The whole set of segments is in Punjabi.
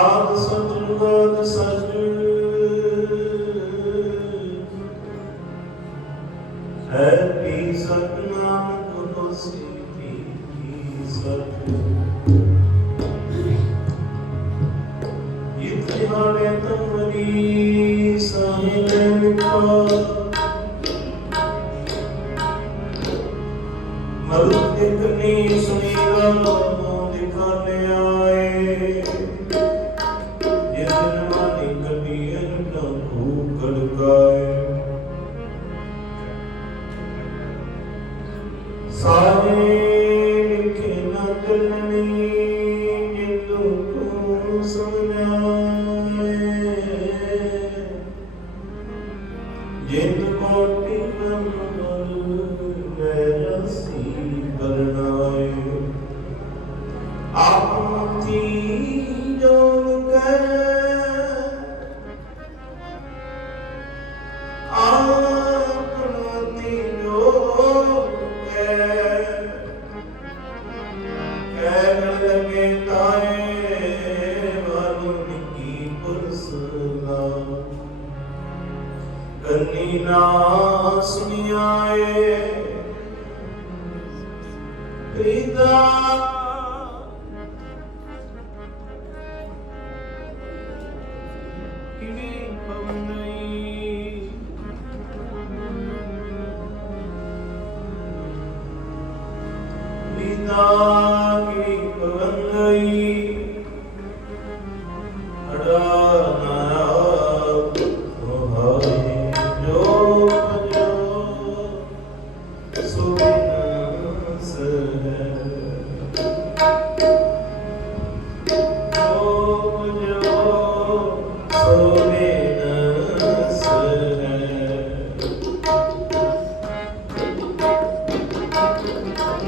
ਆਦ ਸਜੂ ਆਦ ਸਜ ਹੈ ਪੀ ਸਤਨਾਮ ਗੁਰੂ ਸੀ ਪੀ ਸਤ ਇਤਿਹਾਨੇ ਤੁਮਰੀ ਸਾਹਿਬ ਕਾ ਮਰੁਤ ਇਤਨੀ ਸੁਨੀਰਾ ਕਰਨੀ ਨਾ ਸੁਣਿਆਏ ਪ੍ਰੀਤਾ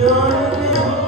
You're